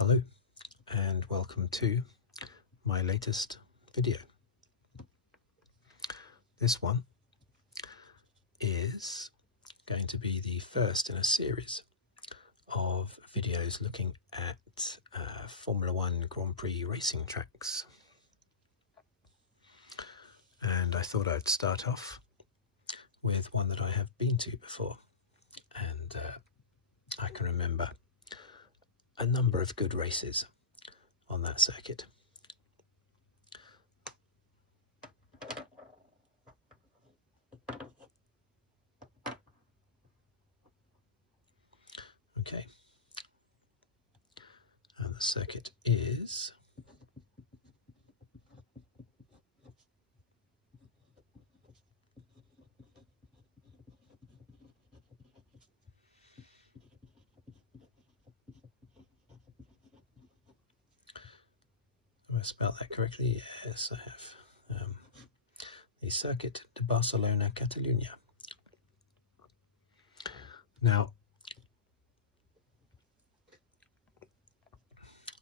Hello and welcome to my latest video. This one is going to be the first in a series of videos looking at Formula One Grand Prix racing tracks. And I thought I'd start off with one that I have been to before, and I can remember a number of good races on that circuit. Okay, and the circuit is have I spelled that correctly? Yes, I have. The Circuit de Barcelona-Catalunya. Now,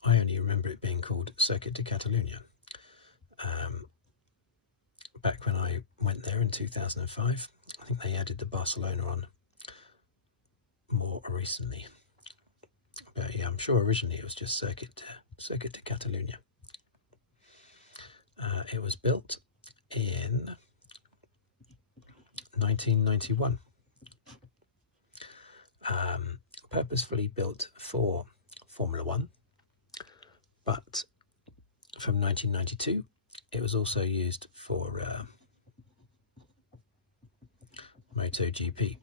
I only remember it being called Circuit de Catalunya. Back when I went there in 2005, I think they added the Barcelona on more recently. But yeah, I'm sure originally it was just Circuit de Catalunya. It was built in 1991. Purposefully built for Formula One, but from 1992 it was also used for MotoGP.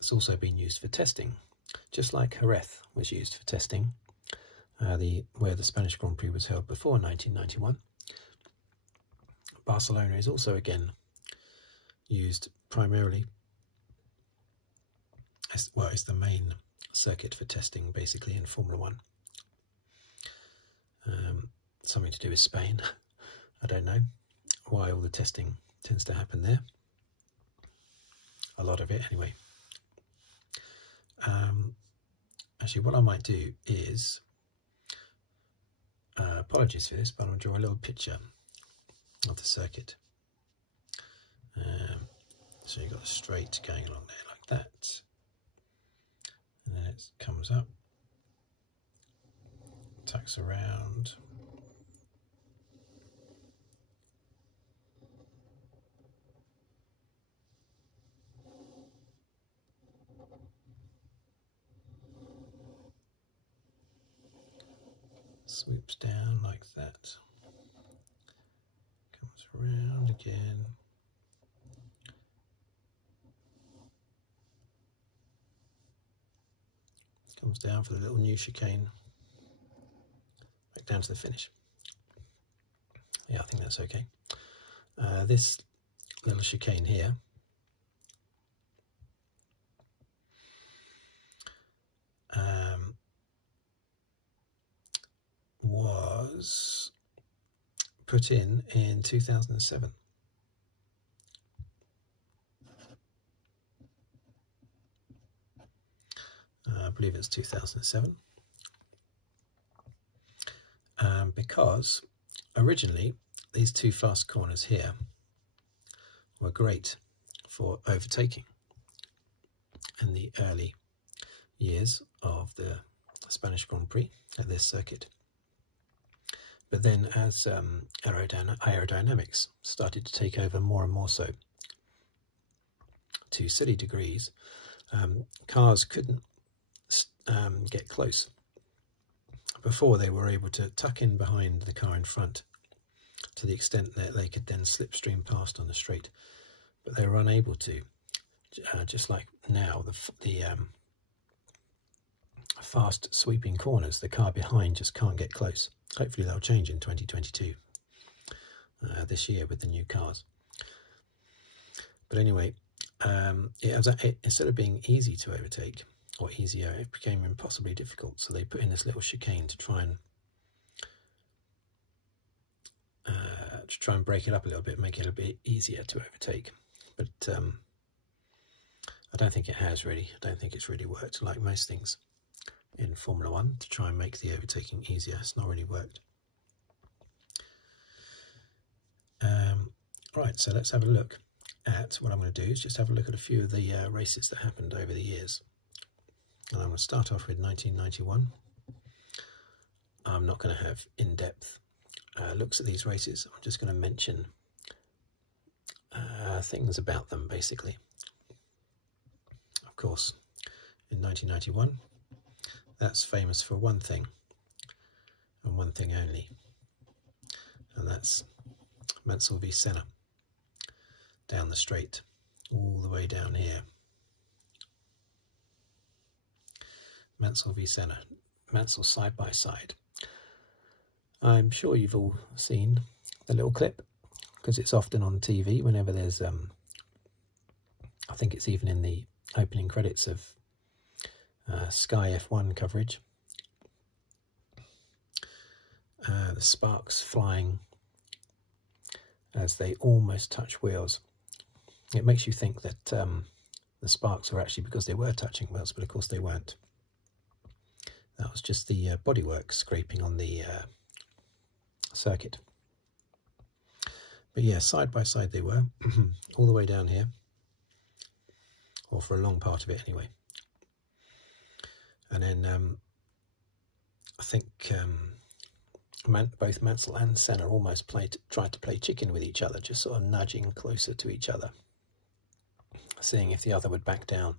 It's also been used for testing, just like Jerez was used for testing, where the Spanish Grand Prix was held before 1991. Barcelona is also again used primarily as the main circuit for testing, basically, in Formula One. Something to do with Spain. I don't know why all the testing tends to happen there. A lot of it, anyway. Actually, what I might do is, apologies for this, but I'll draw a little picture of the circuit. So you've got a straight going along there like that, and then it comes up, tucks around, swoops down like that, comes around again, comes down for the little new chicane, back down to the finish. Yeah, I think that's okay. This little chicane here was put in 2007. I believe it's 2007, because originally these two fast corners here were great for overtaking in the early years of the Spanish Grand Prix at this circuit. But then as aerodynamics started to take over more and more so, to silly degrees, cars couldn't get close. Before, they were able to tuck in behind the car in front to the extent that they could then slipstream past on the straight, but they were unable to, just like now, the fast sweeping corners, the car behind just can't get close. Hopefully they'll change in 2022, this year, with the new cars. But anyway, instead of being easy to overtake, or easier, it became impossibly difficult. So they put in this little chicane to try and break it up a little bit, make it a bit easier to overtake. But I don't think it has really. I don't think it's really worked, like most things in Formula One, to try and make the overtaking easier. It's not really worked. Right, so let's have a look at what I'm going to do is just have a look at a few of the races that happened over the years. And I'm going to start off with 1991. I'm not going to have in-depth looks at these races. I'm just going to mention things about them, basically. Of course, in 1991, that's famous for one thing, and one thing only, and that's Mansell v Senna, down the straight, all the way down here. Mansell v Senna, Mansell side by side. I'm sure you've all seen the little clip, because it's often on TV whenever there's, I think it's even in the opening credits of Sky F1 coverage. The sparks flying as they almost touch wheels. It makes you think that the sparks are actually because they were touching wheels, but of course they weren't. That was just the bodywork scraping on the circuit. But yeah, side by side they were, all the way down here, or for a long part of it anyway. And then I think both Mansell and Senna almost tried to play chicken with each other, just sort of nudging closer to each other, seeing if the other would back down,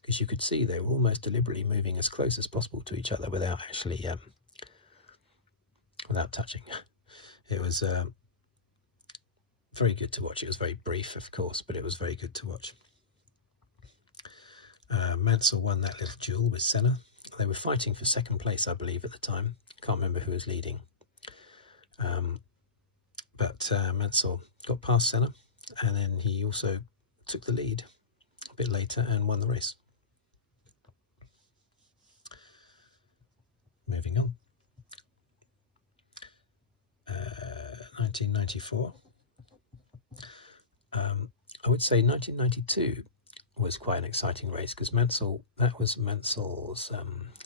because you could see they were almost deliberately moving as close as possible to each other without actually without touching. It was very good to watch. It was very brief, of course, but it was very good to watch. Mansell won that little duel with Senna. They were fighting for second place, I believe, at the time. Can't remember who was leading. But Mansell got past Senna, and then he also took the lead a bit later and won the race. Moving on. 1994. I would say 1992 was quite an exciting race, because that was Mansell's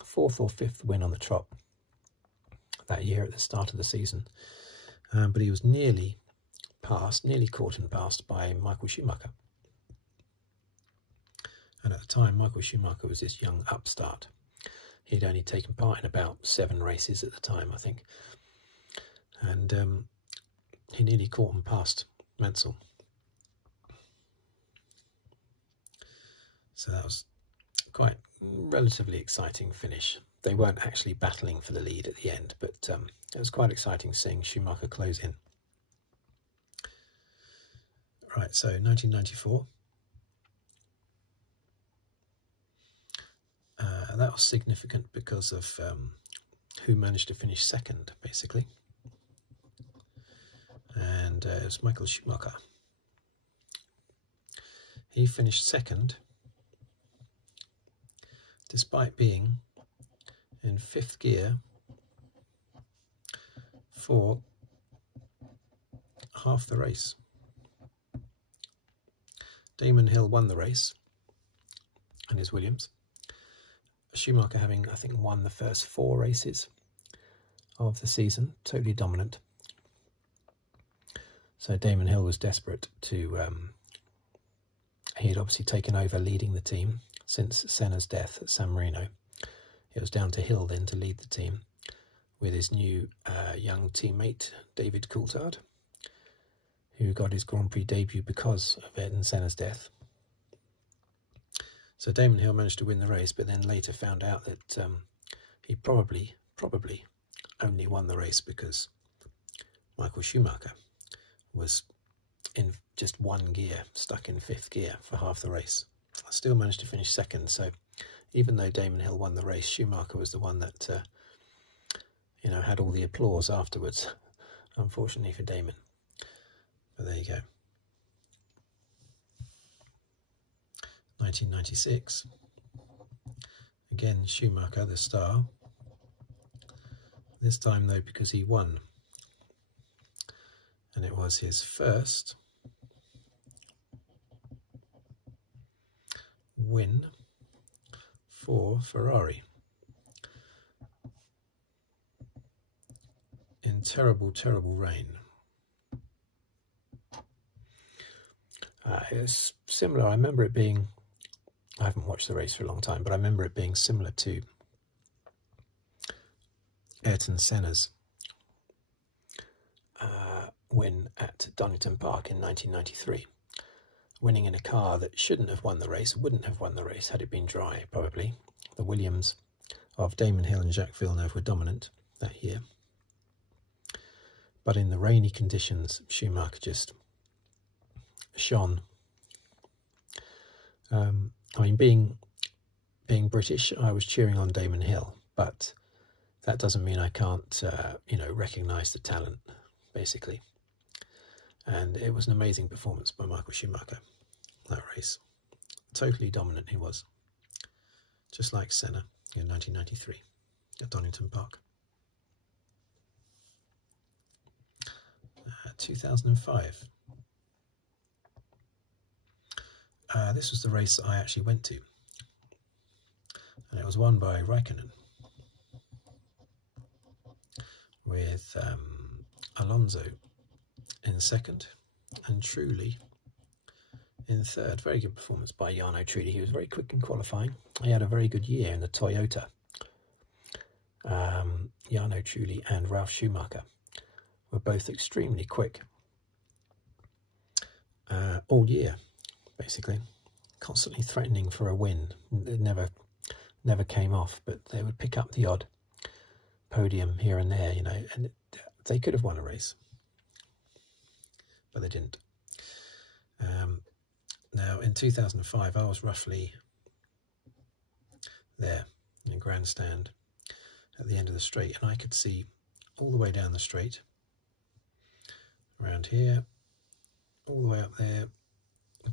fourth or fifth win on the trot that year at the start of the season. But he was nearly caught and passed by Michael Schumacher. And at the time, Michael Schumacher was this young upstart. He'd only taken part in about 7 races at the time, I think. And he nearly caught and passed Mansell. So that was quite relatively exciting finish. They weren't actually battling for the lead at the end, but it was quite exciting seeing Schumacher close in. Right, so 1994. That was significant because of who managed to finish second, basically. And it was Michael Schumacher. He finished second, despite being in 5th gear for half the race. Damon Hill won the race and his Williams. Schumacher having, I think, won the first 4 races of the season, totally dominant. So Damon Hill was desperate to, he had obviously taken over leading the team since Senna's death at San Marino. It was down to Hill then to lead the team with his new young teammate, David Coulthard, who got his Grand Prix debut because of Ayrton Senna's death. So Damon Hill managed to win the race, but then later found out that he probably only won the race because Michael Schumacher was in just 1 gear, stuck in 5th gear for half the race. Still managed to finish second, so even though Damon Hill won the race, Schumacher was the one that had all the applause afterwards, unfortunately for Damon. But there you go. 1996. Again, Schumacher, the star. This time, though, because he won. And it was his first win for Ferrari in terrible, terrible rain. It's similar. I remember it being, I haven't watched the race for a long time, but I remember it being similar to Ayrton Senna's win at Donington Park in 1993, winning in a car that shouldn't have won the race, wouldn't have won the race had it been dry, probably. The Williams of Damon Hill and Jacques Villeneuve were dominant that year. But in the rainy conditions, Schumacher just shone. I mean, being British, I was cheering on Damon Hill, but that doesn't mean I can't, recognise the talent, basically. And it was an amazing performance by Michael Schumacher, that race. Totally dominant he was, just like Senna in 1993 at Donington Park. 2005. This was the race I actually went to, and it was won by Raikkonen with Alonso in second and Trulli in third. Very good performance by Jarno Trulli. He was very quick in qualifying. He had a very good year in the Toyota. Jarno Trulli and Ralf Schumacher were both extremely quick all year, basically, constantly threatening for a win. It never came off, but they would pick up the odd podium here and there, and they could have won a race, but they didn't. Now, in 2005, I was roughly there in the grandstand at the end of the straight, and I could see all the way down the straight, around here, all the way up there,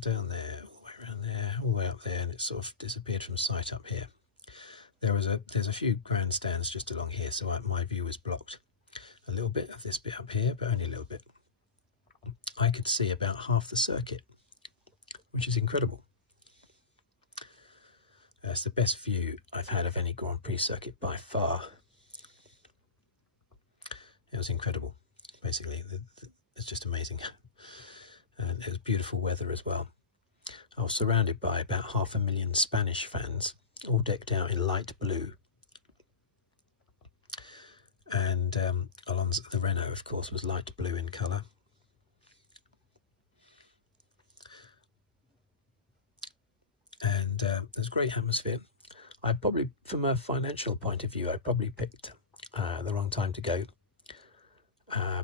down there, all the way around there, all the way up there, and it sort of disappeared from sight up here. There's a few grandstands just along here, so my view was blocked. A little bit of this bit up here, but only a little bit. I could see about half the circuit, which is incredible. It's the best view I've had of any Grand Prix circuit by far. It was incredible, basically. It's just amazing. And it was beautiful weather as well. I was surrounded by about 500,000 Spanish fans, all decked out in light blue. And Alonso, the Renault, of course, was light blue in colour. And there's great atmosphere. I probably, from a financial point of view, I probably picked the wrong time to go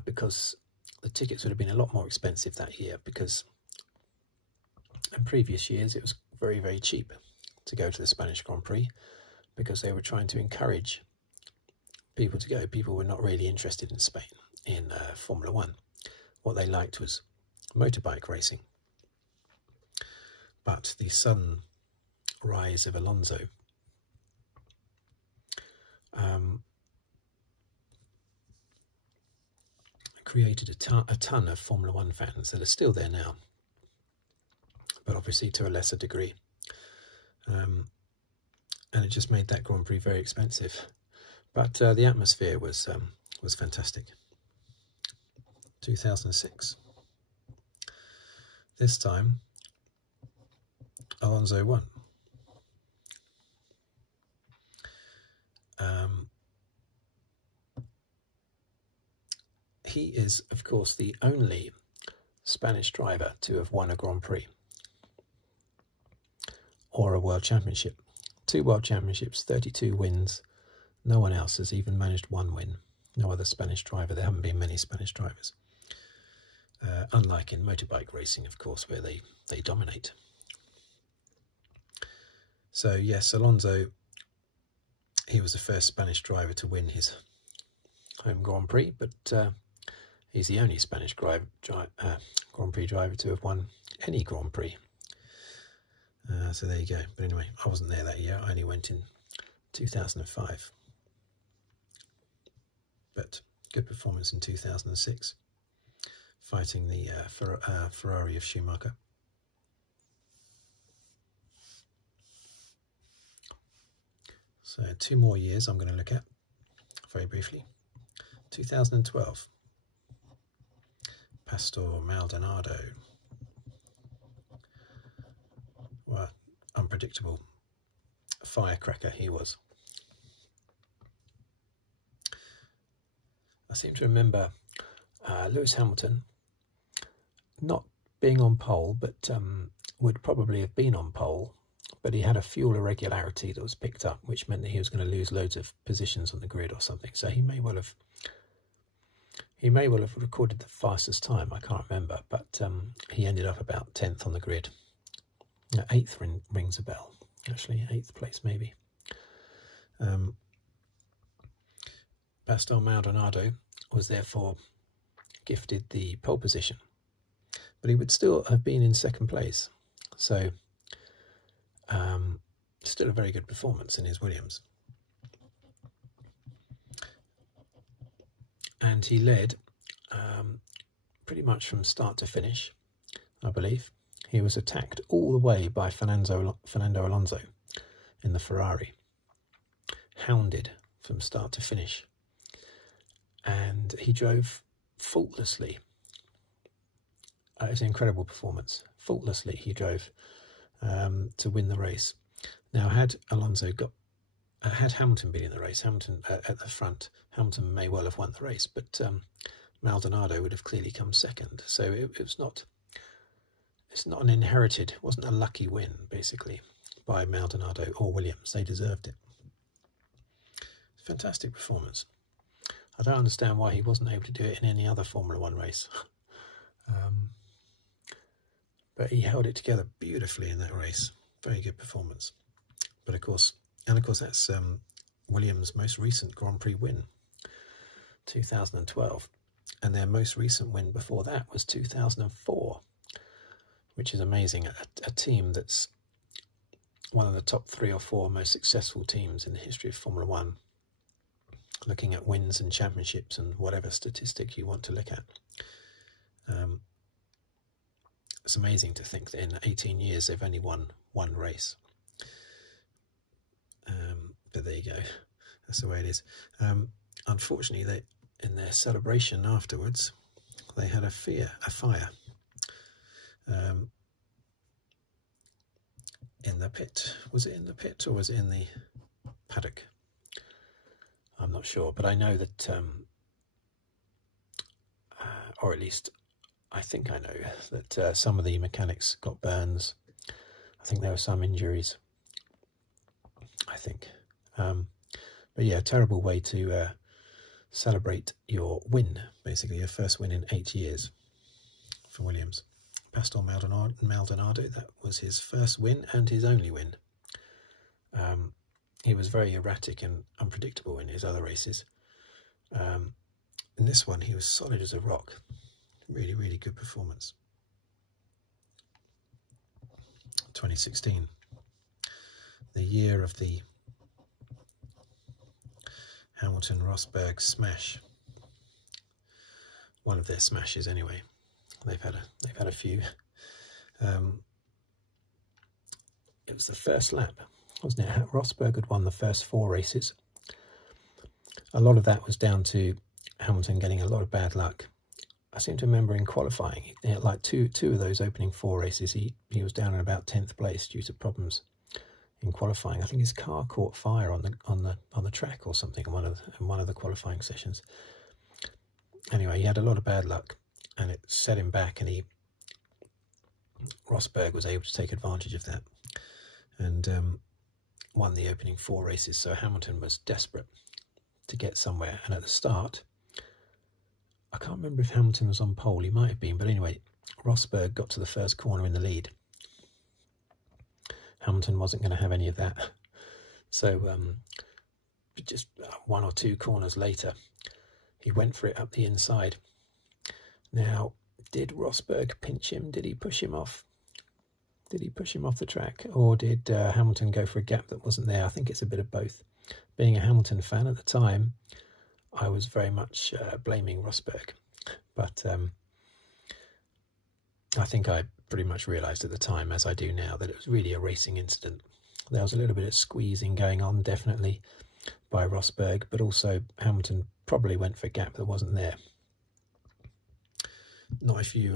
because the tickets would have been a lot more expensive that year, because in previous years it was very, very cheap to go to the Spanish Grand Prix, because they were trying to encourage people to go. People were not really interested in Spain, in Formula One. What they liked was motorbike racing. But the sudden rise of Alonso created a ton of Formula One fans that are still there now, but obviously to a lesser degree. And it just made that Grand Prix very expensive. But the atmosphere was fantastic. 2006. This time, Alonso won. He is, of course, the only Spanish driver to have won a Grand Prix or a World Championship. 2 World Championships, 32 wins. No one else has even managed 1 win. No other Spanish driver. There haven't been many Spanish drivers. Unlike in motorbike racing, of course, where they dominate. So, yes, Alonso, he was the first Spanish driver to win his home Grand Prix, but he's the only Spanish Grand Prix driver to have won any Grand Prix. So there you go. But anyway, I wasn't there that year. I only went in 2005. But good performance in 2006, fighting the Ferrari of Schumacher. So 2 more years I'm going to look at very briefly. 2012, Pastor Maldonado. Well, unpredictable firecracker he was. I seem to remember Lewis Hamilton not being on pole, but would probably have been on pole, but he had a fuel irregularity that was picked up, which meant that he was going to lose loads of positions on the grid or something. So he may well have recorded the fastest time. I can't remember, but he ended up about 10th on the grid. 8th rings a bell, actually, 8th place maybe. Pastor Maldonado was therefore gifted the pole position, but he would still have been in 2nd place. So still a very good performance in his Williams. And he led pretty much from start to finish, I believe. He was attacked all the way by Fernando Alonso in the Ferrari, hounded from start to finish. And he drove faultlessly. It was an incredible performance. Faultlessly he drove to win the race. Now, had Hamilton been in the race, Hamilton at the front, Hamilton may well have won the race, but Maldonado would have clearly come 2nd. So it's not an inherited, it wasn't a lucky win, basically, by Maldonado or Williams. They deserved it. Fantastic performance. I don't understand why he wasn't able to do it in any other Formula One race. But he held it together beautifully in that race. Very good performance. But of course that's Williams' most recent Grand Prix win, 2012. And their most recent win before that was 2004, which is amazing. A team that's one of the top 3 or 4 most successful teams in the history of Formula One, looking at wins and championships and whatever statistic you want to look at. It's amazing to think that in 18 years they've only won 1 race. But there you go. That's the way it is. Unfortunately, in their celebration afterwards, they had a fire in the pit. Was it in the pit or was it in the paddock? I'm not sure, but I know that, or at least I think I know that some of the mechanics got burns. I think there were some injuries, I think. But yeah, terrible way to celebrate your win, basically your first win in 8 years for Williams. Pastor Maldonado, that was his first win and his only win. He was very erratic and unpredictable in his other races. In this one, he was solid as a rock. Really, really good performance. 2016, the year of the Hamilton-Rosberg smash. One of their smashes, anyway. They've had a few. It was the first lap, wasn't it? Rosberg had won the first 4 races. A lot of that was down to Hamilton getting a lot of bad luck. I seem to remember in qualifying, like two of those opening 4 races, he was down in about 10th place due to problems in qualifying. I think his car caught fire on the track or something in one of the qualifying sessions. Anyway, he had a lot of bad luck, and it set him back, and Rosberg was able to take advantage of that and won the opening 4 races. So Hamilton was desperate to get somewhere, and at the start, I can't remember if Hamilton was on pole, he might have been, but anyway, Rosberg got to the first corner in the lead. Hamilton wasn't going to have any of that. So just 1 or 2 corners later, he went for it up the inside. Now, did Rosberg pinch him? Did he push him off? Did he push him off the track? Or did Hamilton go for a gap that wasn't there? I think it's a bit of both. Being a Hamilton fan at the time, I was very much blaming Rosberg. But I think I pretty much realised at the time, as I do now, that it was really a racing incident. there was a little bit of squeezing going on, definitely, by Rosberg, but also Hamilton probably went for a gap that wasn't there. Not if you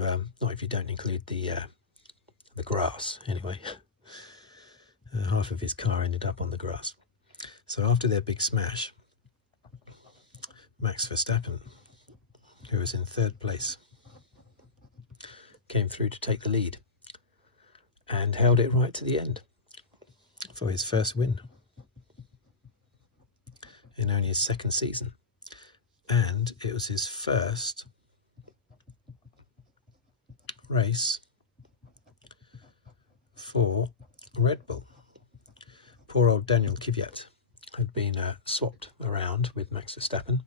don't include the grass, anyway. Half of his car ended up on the grass. So after their big smash, Max Verstappen, who was in third place, came through to take the lead and held it right to the end for his first win in only his second season. And it was his first race for Red Bull. Poor old Daniel Kvyat had been swapped around with Max Verstappen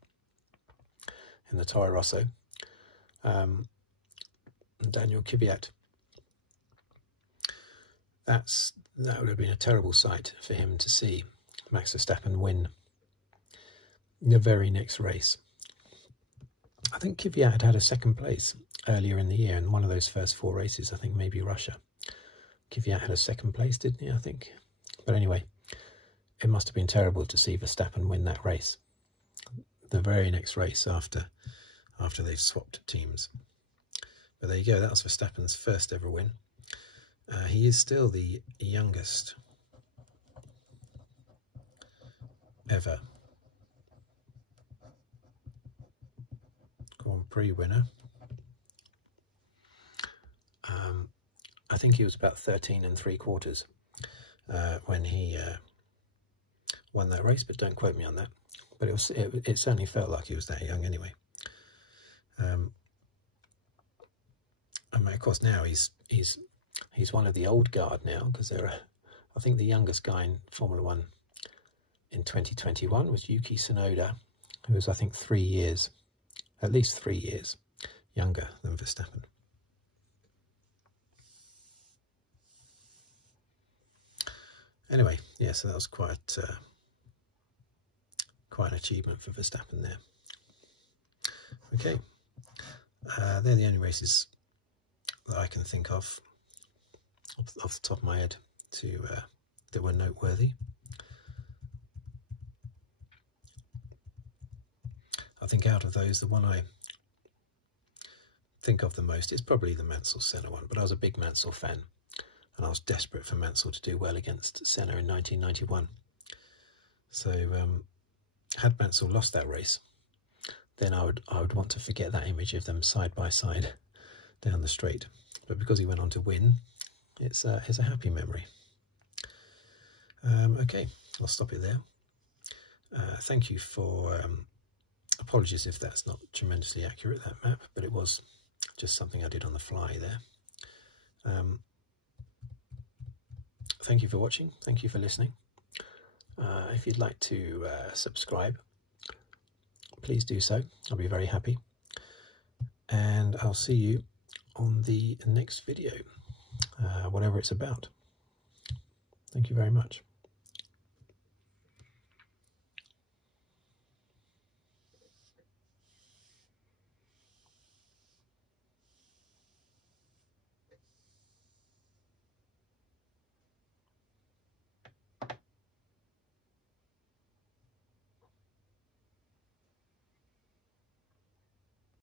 in the Toro Rosso. Daniel Kvyat, that would have been a terrible sight for him to see Max Verstappen win the very next race. I think Kvyat had a second place earlier in the year in one of those first 4 races. I think maybe Russia. Kvyat had a second place, didn't he? I think. But anyway, it must have been terrible to see Verstappen win that race, the very next race after they've swapped teams. But there you go, that was Verstappen's first ever win. He is still the youngest ever Grand Prix winner. I think he was about 13 3/4 when he won that race, but don't quote me on that. But it certainly felt like he was that young anyway. I mean, of course, now he's one of the old guard now, because I think the youngest guy in Formula One in 2021 was Yuki Tsunoda, who was, I think, 3 years, at least 3 years younger than Verstappen. Anyway, yeah, so that was quite an achievement for Verstappen there. Okay, they're the only races that I can think of off the top of my head that were noteworthy. I think out of those, the one I think of the most is probably the Mansell Senna one, but I was a big Mansell fan, and I was desperate for Mansell to do well against Senna in 1991. So had Mansell lost that race, then I would want to forget that image of them side by side down the straight. But because he went on to win, it's a happy memory. Okay, I'll stop it there. Thank you for, apologies if that's not tremendously accurate, that map, but it was just something I did on the fly there. Thank you for watching, thank you for listening. If you'd like to subscribe, please do so. I'll be very happy. And I'll see you on the next video, whatever it's about. Thank you very much.